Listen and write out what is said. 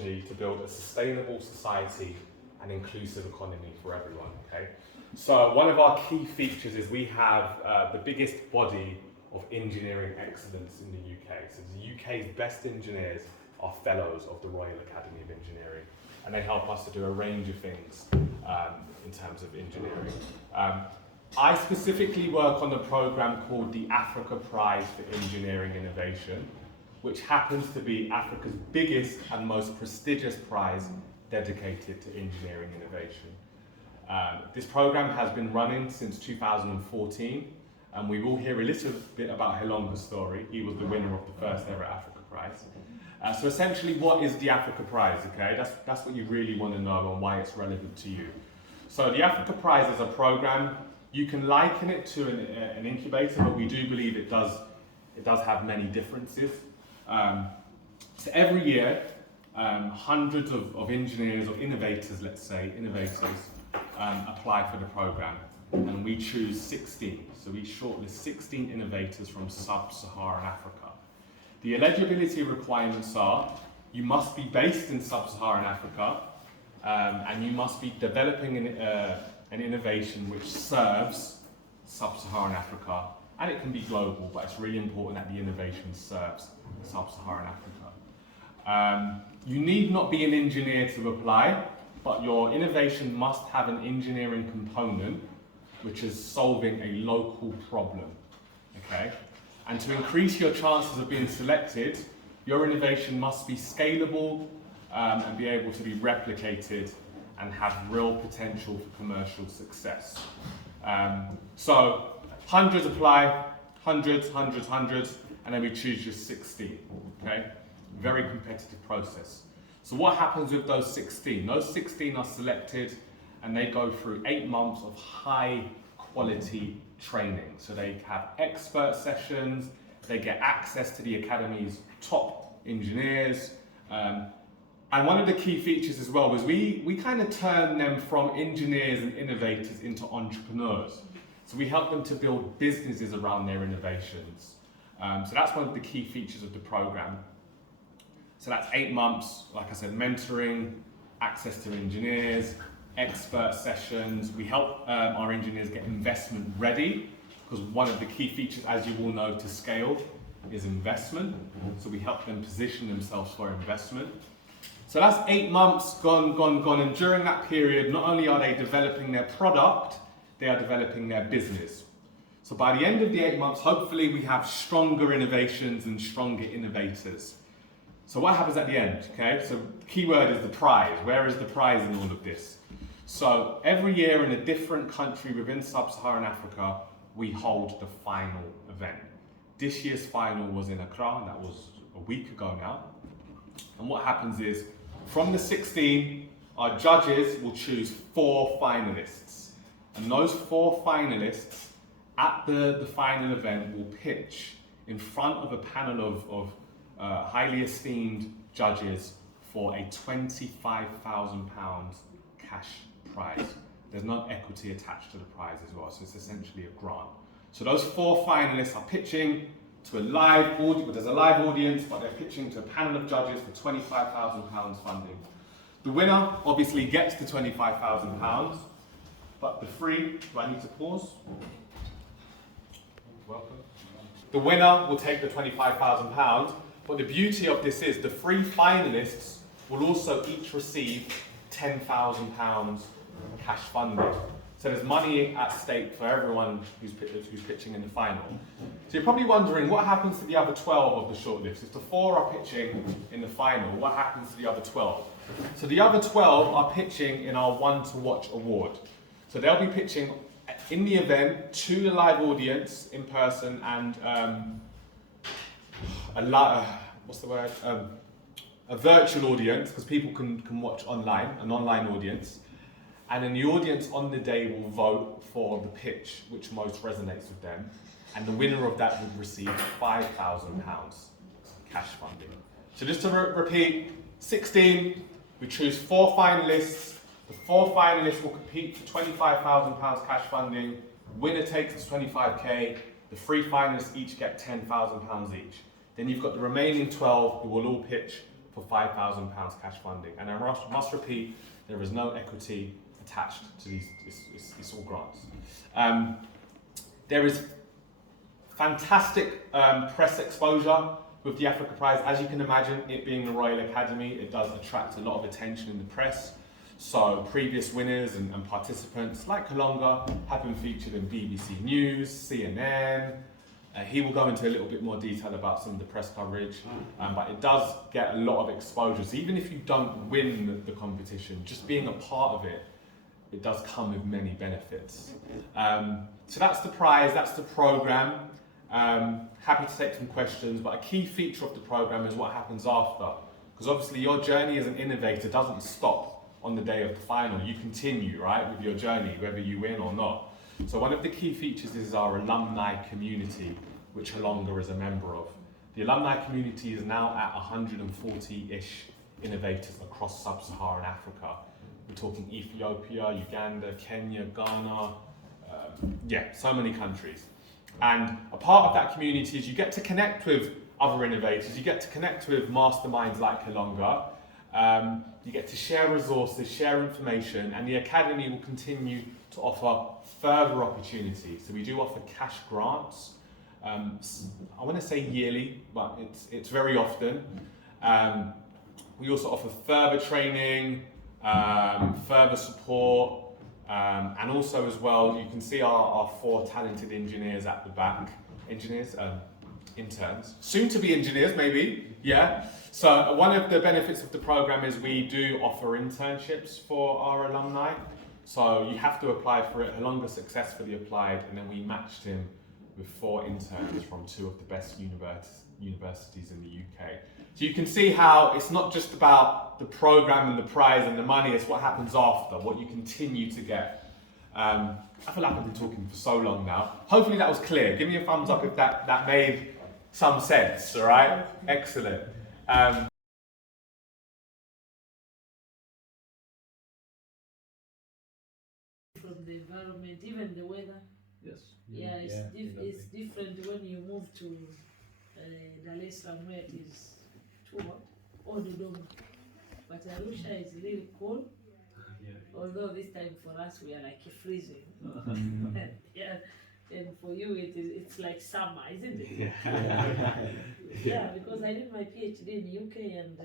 technology to build a sustainable society and inclusive economy for everyone, okay? So one of our key features is we have the biggest body of engineering excellence in the UK. So the UK's best engineers are fellows of the Royal Academy of Engineering, and they help us to do a range of things in terms of engineering. I specifically work on a program called the Africa Prize for Engineering Innovation, which happens to be Africa's biggest and most prestigious prize dedicated to engineering innovation. This program has been running since 2014, and we will hear a little bit about Hilonga's story. He was the winner of the first ever Africa Prize. So essentially, what is the Africa Prize, okay? That's what you really want to know and why it's relevant to you. So the Africa Prize is a program. You can liken it to an incubator, but we do believe it does have many differences. So every year, hundreds of engineers or innovators, let's say, apply for the program, and we choose 16. So we shortlist 16 innovators from sub-Saharan Africa. The eligibility requirements are, you must be based in sub-Saharan Africa, and you must be developing an innovation which serves sub-Saharan Africa, and it can be global, but it's really important that the innovation serves sub-Saharan Africa. You need not be an engineer to apply, but your innovation must have an engineering component, which is solving a local problem, okay? And to increase your chances of being selected, your innovation must be scalable and be able to be replicated and have real potential for commercial success. So hundreds apply, hundreds, and then we choose just 16, okay? Very competitive process. So what happens with those 16? Those 16 are selected and they go through 8 months of high quality training. So they have expert sessions, they get access to the Academy's top engineers, and one of the key features as well was we kind of turn them from engineers and innovators into entrepreneurs. So we help them to build businesses around their innovations. So that's one of the key features of the program. So that's 8 months, like I said, mentoring, access to engineers, expert sessions. We help our engineers get investment ready, because one of the key features, as you all know, to scale is investment. So we help them position themselves for investment. So that's 8 months gone, and during that period, not only are they developing their product, they are developing their business. So by the end of the 8 months, hopefully we have stronger innovations and stronger innovators. So what happens at the end, okay? So the key word is the prize. Where is the prize in all of this? So every year in a different country within sub-Saharan Africa, we hold the final event. This year's final was in Accra, and that was a week ago now. And what happens is, from the 16, our judges will choose 4 finalists. And those 4 finalists at the final event will pitch in front of a panel of highly esteemed judges for a £25,000 cash prize. There's no equity attached to the prize as well, so it's essentially a grant. So those 4 finalists are pitching to a live audience. There's a live audience, but they're pitching to a panel of judges for £25,000 funding. The winner obviously gets the £25,000, but the free, do I need to pause? Welcome. The winner will take the £25,000, but the beauty of this is the 3 finalists will also each receive £10,000 cash funding. So there's money at stake for everyone who's pitching in the final. So you're probably wondering, what happens to the other 12 of the shortlist? If the 4 are pitching in the final, what happens to the other 12? So the other 12 are pitching in our One to Watch award. So they'll be pitching in the event to the live audience in person and a virtual audience, because people can watch online, an online audience. And then the audience on the day will vote for the pitch which most resonates with them. And the winner of that would receive £5,000 cash funding. So just to repeat, 16, we choose 4 finalists. The 4 finalists will compete for £25,000 cash funding. Winner takes the 25k. The 3 finalists each get £10,000 each. Then you've got the remaining 12 who will all pitch for for £5,000 cash funding. And I must repeat, there is no equity attached to these, it's all grants. There is fantastic press exposure with the Africa Prize. As you can imagine, it being the Royal Academy, it does attract a lot of attention in the press. So previous winners and participants like Hilonga have been featured in BBC News, CNN. He will go into a little bit more detail about some of the press coverage, but it does get a lot of exposure. So even if you don't win the competition, just being a part of it, it does come with many benefits. So that's the prize, that's the program. Happy to take some questions, but a key feature of the program is what happens after. Because obviously your journey as an innovator doesn't stop on the day of the final. You continue, right, with your journey, whether you win or not. So one of the key features is our alumni community, which Hilonga is a member of. The alumni community is now at 140-ish innovators across sub-Saharan Africa. We're talking Ethiopia, Uganda, Kenya, Ghana, so many countries. And a part of that community is you get to connect with other innovators, you get to connect with masterminds like Hilonga, you get to share resources, share information, and the Academy will continue to offer further opportunities. So we do offer cash grants, I want to say yearly, but it's very often. We also offer further training, further support, and also as well, you can see our 4 talented engineers at the back. Interns, soon to be engineers maybe, yeah. So one of the benefits of the program is we do offer internships for our alumni. So you have to apply for it. Hilonga successfully applied, and then we matched him with 4 interns from 2 of the best universities in the UK. So you can see how it's not just about the program and the prize and the money, it's what happens after, what you continue to get. I feel like I've been talking for so long now. Hopefully that was clear. Give me a thumbs up if that made some sense, all right? Excellent. From the environment, even the weather. Yes. Yeah, it's different when you move to Dar es Salaam where it is too hot, or Dodoma. But Arusha is really cool. Although this time for us we are like freezing. Yeah, and for you it's like summer, isn't it? Yeah, because I did my PhD in the UK and